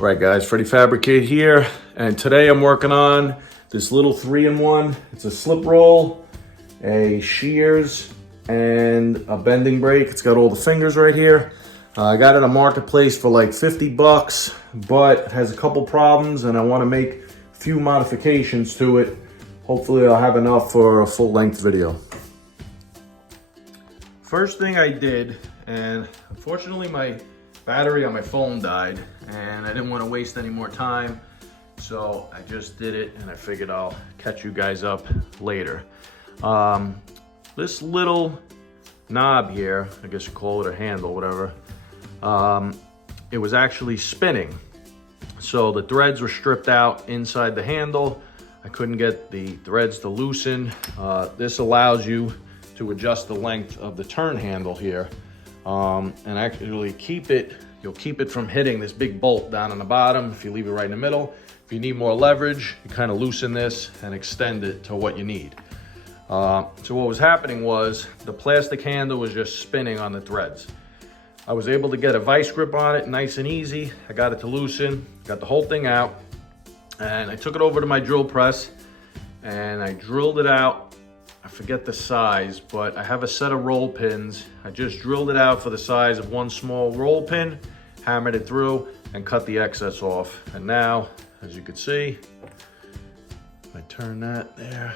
All right guys, Freddy Fabricate here, and today I'm working on this little 3-in-1. It's a slip roll, a shears, and a bending brake. It's got all the fingers right here. I got it on Marketplace for like 50 bucks, but it has a couple problems and I want to make a few modifications to it. Hopefully I'll have enough for a full-length video. First thing I did, and unfortunately my battery on my phone died and I didn't want to waste any more time, so I just did it and I figured I'll catch you guys up later. This little knob here, I guess you call it a handle, whatever, it was actually spinning, so the threads were stripped out inside the handle. I couldn't get the threads to loosen. This allows you to adjust the length of the turn handle here, and actually you'll keep it from hitting this big bolt down on the bottom if you leave it right in the middle. If you need more leverage, you kind of loosen this and extend it to what you need. So what was happening was the plastic handle was just spinning on the threads. I was able to get a vice grip on it, nice and easy. I got it to loosen, got the whole thing out, and I took it over to my drill press and I drilled it out. I forget the size, but I have a set of roll pins. I just drilled it out for the size of one small roll pin, hammered it through, and cut the excess off. And now, as you can see, if I turn that there,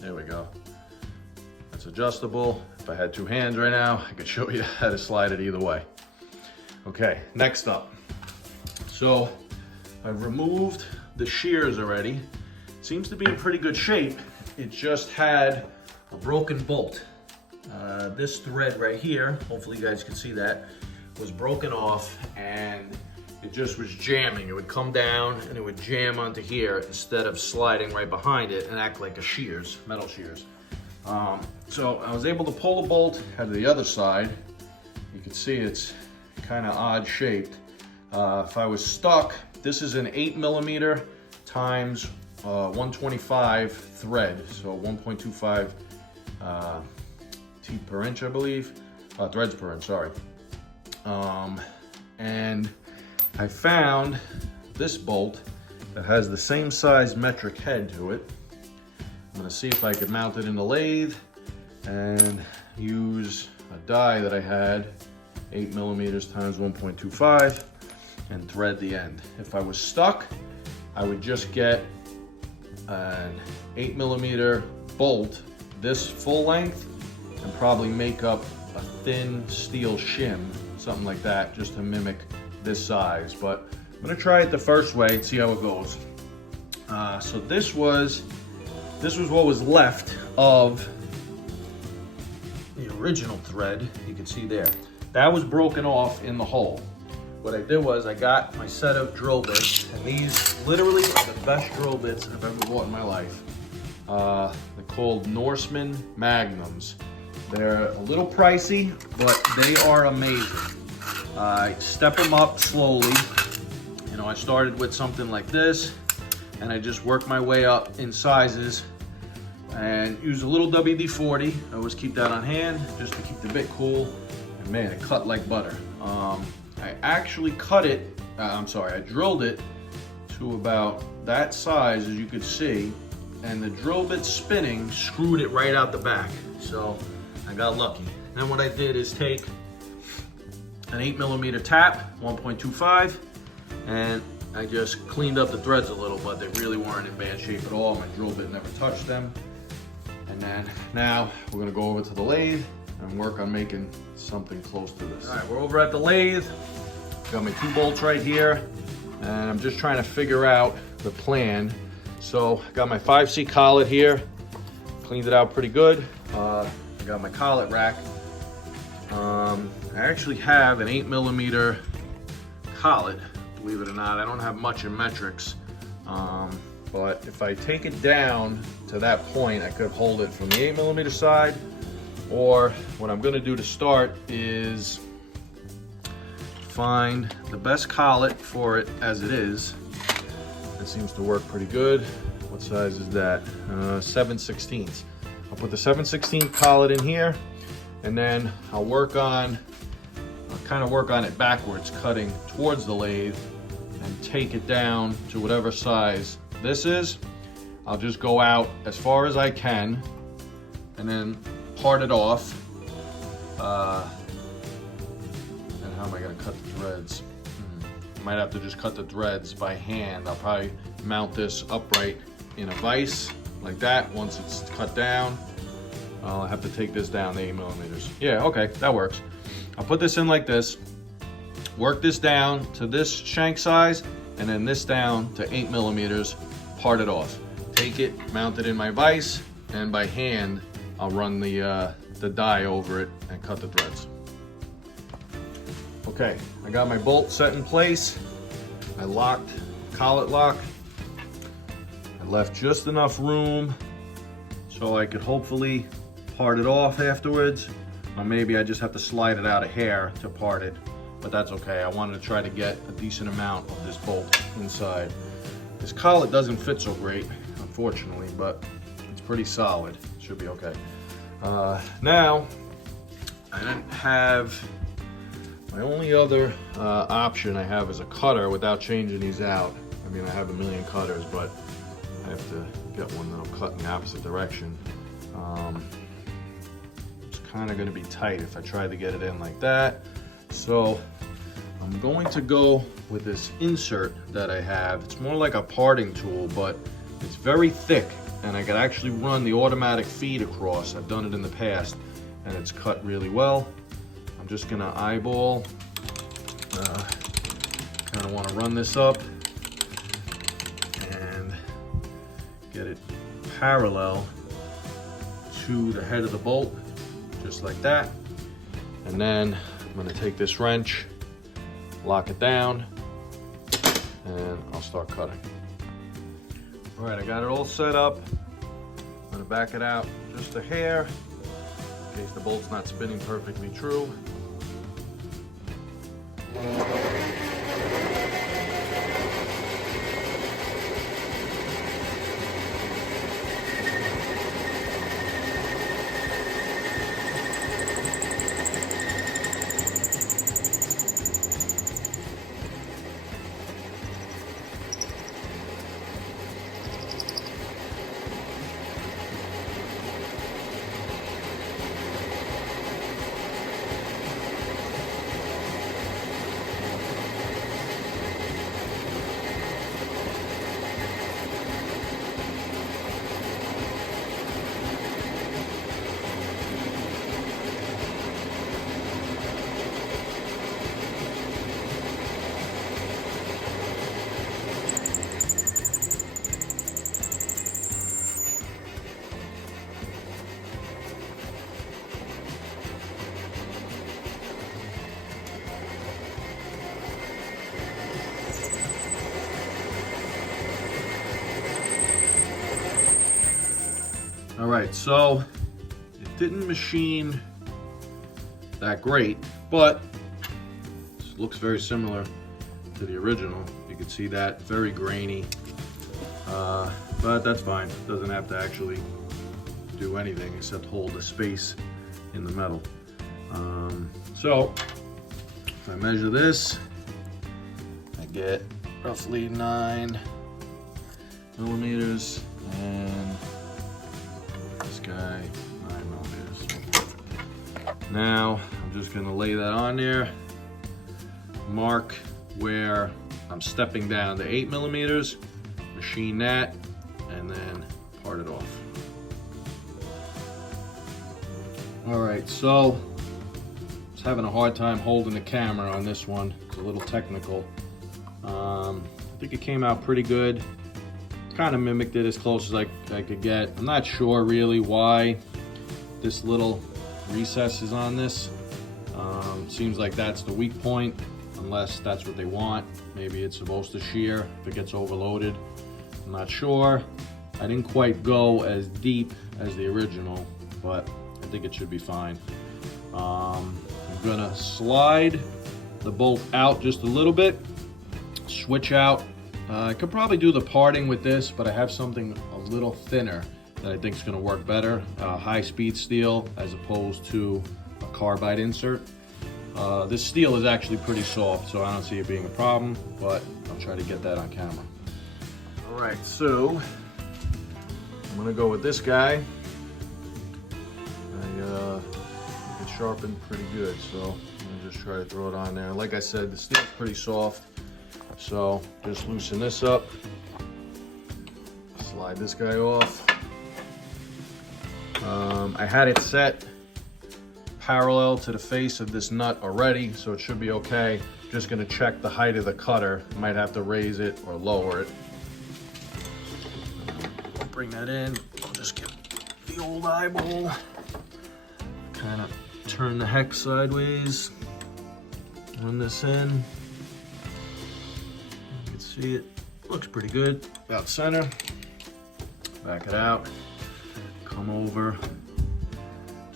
there we go. That's adjustable. If I had two hands right now, I could show you how to slide it either way. Okay, next up. So I've removed the shears already. Seems to be in pretty good shape. It just had a broken bolt. This thread right here, hopefully you guys can see that, was broken off and it just was jamming. It would come down and it would jam onto here instead of sliding right behind it and act like a shears, metal shears. So I was able to pull the bolt out of the other side. You can see it's kind of odd shaped. If I was stuck, this is an 8mm times 125 thread, so 1.25 teeth per inch, I believe, threads per inch, sorry. And I found this bolt that has the same size metric head to it. I'm gonna see if I could mount it in the lathe and use a die that I had, 8mm times 1.25, and thread the end. If I was stuck, I would just get an 8mm bolt this full length and probably make up a thin steel shim, something like that, just to mimic this size. But I'm gonna try it the first way and see how it goes. So this was what was left of the original thread. You can see there. That was broken off in the hole. What I did was I got my set of drill bits, and these literally are the best drill bits I've ever bought in my life. They're called Norseman Magnums. They're a little pricey, but they are amazing. I step them up slowly. You know, I started with something like this, and I just worked my way up in sizes and use a little WD-40. I always keep that on hand just to keep the bit cool. And man, it cut like butter. I actually cut it, I drilled it to about that size, as you could see, and the drill bit spinning screwed it right out the back. So I got lucky. Then what I did is take an 8mm tap, 1.25, and I just cleaned up the threads a little, but they really weren't in bad shape at all. My drill bit never touched them. And then now we're gonna go over to the lathe and work on making something close to this. All right, we're over at the lathe. Got my 2 bolts right here, and I'm just trying to figure out the plan. So I got my 5C collet here, cleaned it out pretty good. I got my collet rack. I actually have an 8mm collet, believe it or not. I don't have much in metrics, but if I take it down to that point, I could hold it from the 8mm side, or what I'm gonna do to start is find the best collet for it as it is. It seems to work pretty good. What size is that? 7/16. I'll put the 7/16 collet in here, and then I'll work on I'll kind of work on it backwards, cutting towards the lathe, and take it down to whatever size this is. I'll just go out as far as I can and then part it off. And how am I gonna cut the threads? I might have to just cut the threads by hand. I'll probably mount this upright in a vise like that. Once it's cut down, I'll have to take this down to 8 millimeters. Yeah, okay, that works. I'll put this in like this, work this down to this shank size, and then this down to 8 millimeters, part it off. Take it, mount it in my vise, and by hand, I'll run the die over it and cut the threads. Okay, I got my bolt set in place. I locked, collet lock. I left just enough room so I could hopefully part it off afterwards. Or maybe I just have to slide it out a hair to part it, but that's okay. I wanted to try to get a decent amount of this bolt inside. This collet doesn't fit so great, unfortunately, but it's pretty solid. Should be okay. Now, I didn't have, my only other option I have is a cutter without changing these out. I mean, I have a million cutters, but I have to get one that'll cut in the opposite direction. It's kind of going to be tight if I try to get it in like that. So I'm going to go with this insert that I have. It's more like a parting tool, but it's very thick, and I can actually run the automatic feed across. I've done it in the past, and it's cut really well. I'm just gonna eyeball, kind of want to run this up and get it parallel to the head of the bolt, just like that. And then I'm gonna take this wrench, lock it down, and I'll start cutting. All right, I got it all set up. I'm gonna back it out just a hair in case the bolt's not spinning perfectly true. All right, so it didn't machine that great, but it looks very similar to the original. You can see that, very grainy, but that's fine. It doesn't have to actually do anything except hold the space in the metal. So if I measure this, I get roughly 9 millimeters, and this guy 9 millimeters. Now I'm just gonna lay that on there, mark where I'm stepping down to 8 millimeters, machine that, and then part it off. All right, so I was having a hard time holding the camera on this one. It's a little technical. I think it came out pretty good. Kind of mimicked it as close as I could get. I'm not sure really why this little recess is on this. Seems like that's the weak point, unless that's what they want. Maybe it's supposed to shear if it gets overloaded. I'm not sure. I didn't quite go as deep as the original, but I think it should be fine. I'm gonna slide the bolt out just a little bit, switch out. I could probably do the parting with this, but I have something a little thinner that I think is gonna work better. High speed steel as opposed to a carbide insert. This steel is actually pretty soft, so I don't see it being a problem, but I'll try to get that on camera. All right, so I'm gonna go with this guy. It's sharpened pretty good, so I'm gonna just try to throw it on there. Like I said, the steel's pretty soft, so just loosen this up. Slide this guy off. I had it set parallel to the face of this nut already, so it should be okay. Just gonna check the height of the cutter. Might have to raise it or lower it. Bring that in. I'll just get the old eyeball. Kind of turn the hex sideways. Run this in. You can see it. Looks pretty good. About center. Back it out. Come over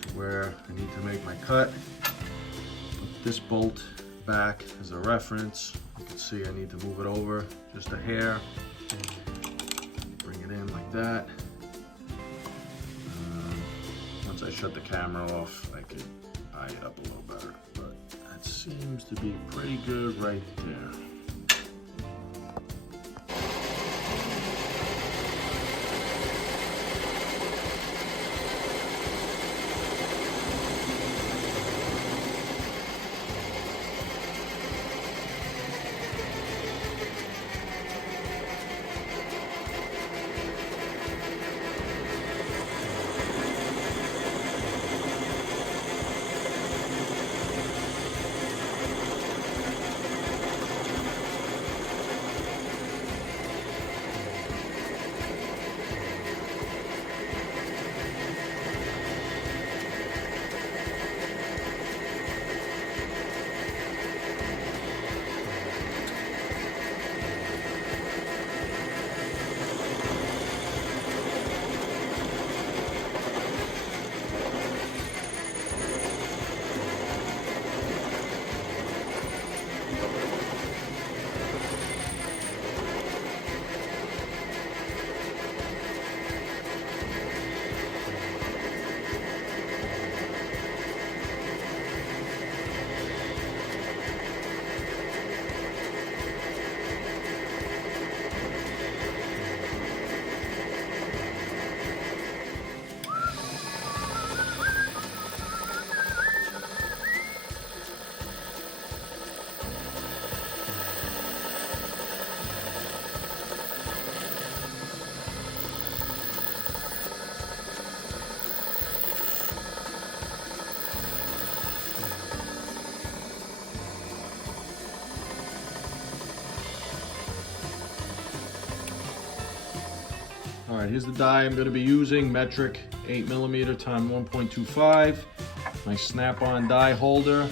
to where I need to make my cut. Put this bolt back as a reference. You can see I need to move it over just a hair. Bring it in like that. Once I shut the camera off, I could eye it up a little better, but that seems to be pretty good right there. All right, here's the die I'm gonna be using, metric 8mm x 1.25. My snap-on die holder.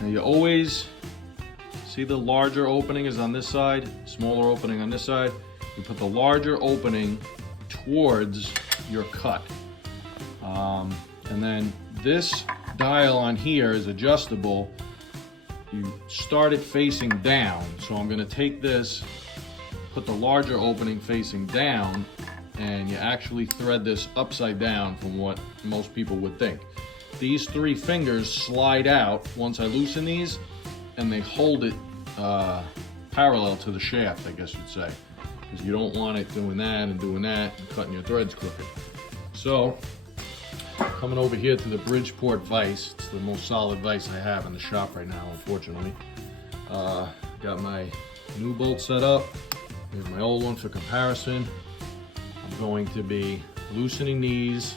Now you always see the larger opening is on this side, smaller opening on this side. You put the larger opening towards your cut. And then this dial on here is adjustable. You start it facing down. So I'm gonna take this, put the larger opening facing down, and you actually thread this upside down from what most people would think. These three fingers slide out once I loosen these, and they hold it parallel to the shaft, I guess you'd say, because you don't want it doing that and cutting your threads crooked. So, coming over here to the Bridgeport vise, it's the most solid vise I have in the shop right now, unfortunately. Got my new bolt set up. Here's my old one for comparison. I'm going to be loosening these,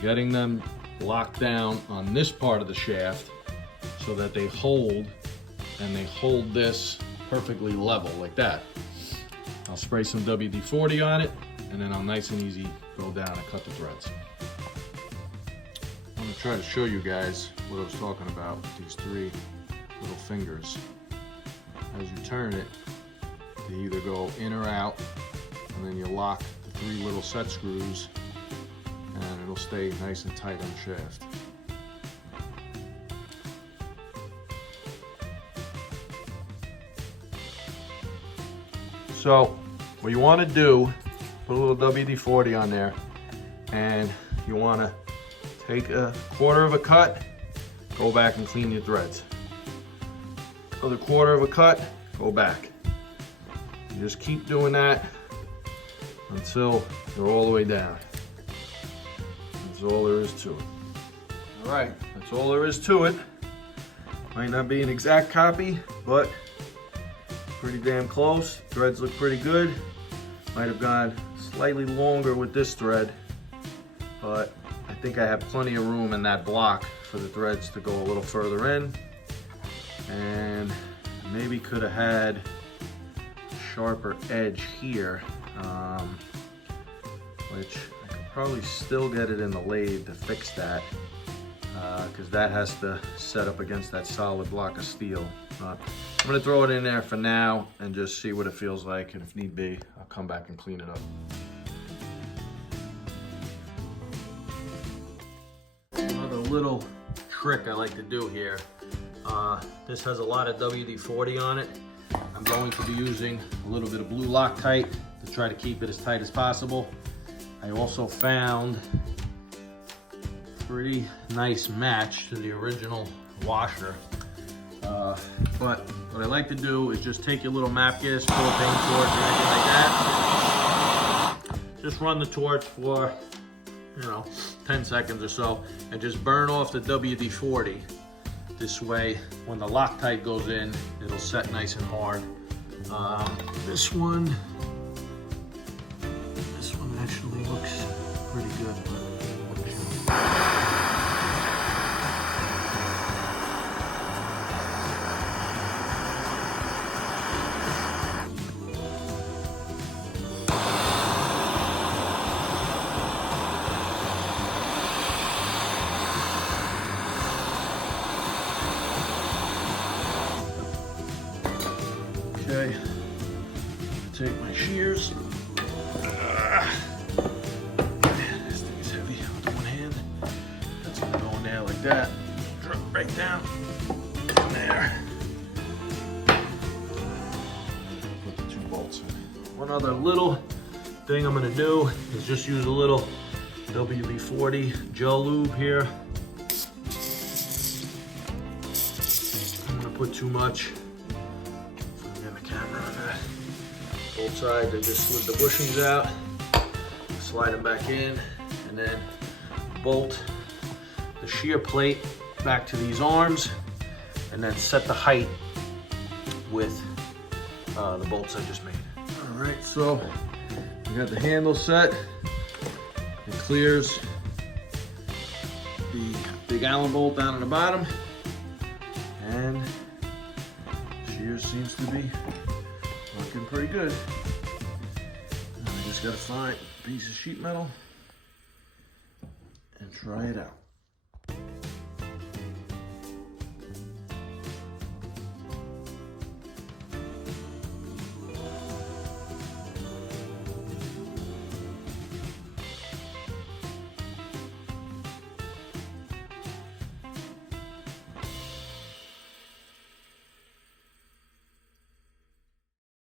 getting them locked down on this part of the shaft so that they hold, and they hold this perfectly level like that. I'll spray some WD-40 on it, and then I'll nice and easy go down and cut the threads. I'm gonna try to show you guys what I was talking about with these three little fingers. As you turn it, they either go in or out, and then you lock the three little set screws, and it'll stay nice and tight on the shaft. So what you want to do, put a little WD-40 on there, and you want to take a quarter of a cut go back and clean your threads. Another quarter of a cut, go back. You just keep doing that until they're all the way down. That's all there is to it. All right, that's all there is to it. Might not be an exact copy, but pretty damn close. Threads look pretty good. Might have gone slightly longer with this thread, but I think I have plenty of room in that block for the threads to go a little further in. And maybe could have had a sharper edge here, which I could probably still get it in the lathe to fix that, because that has to set up against that solid block of steel. I'm gonna throw it in there for now and just see what it feels like, and if need be, I'll come back and clean it up. Another little trick I like to do here. This has a lot of WD-40 on it. I'm going to be using a little bit of blue Loctite to try to keep it as tight as possible. I also found a pretty nice match to the original washer. But what I like to do is just take your little MAP gas, propane torch, or anything like that. Just run the torch for, 10 seconds or so, and just burn off the WD-40. This way, when the Loctite goes in, it'll set nice and hard. This one actually looks pretty good. Okay, take my shears. This thing is heavy with one hand. That's gonna go in there like that. Drop right down in there. Put the 2 bolts in. One other little thing I'm gonna do is just use a little WD-40 gel lube here. I'm gonna put too much. Both sides, I just slid the bushings out, slide them back in, and then bolt the shear plate back to these arms, and then set the height with the bolts I just made. All right, so we got the handle set. It clears the big Allen bolt down on the bottom, and shear seems to be working pretty good. I just gotta find a piece of sheet metal and try it out.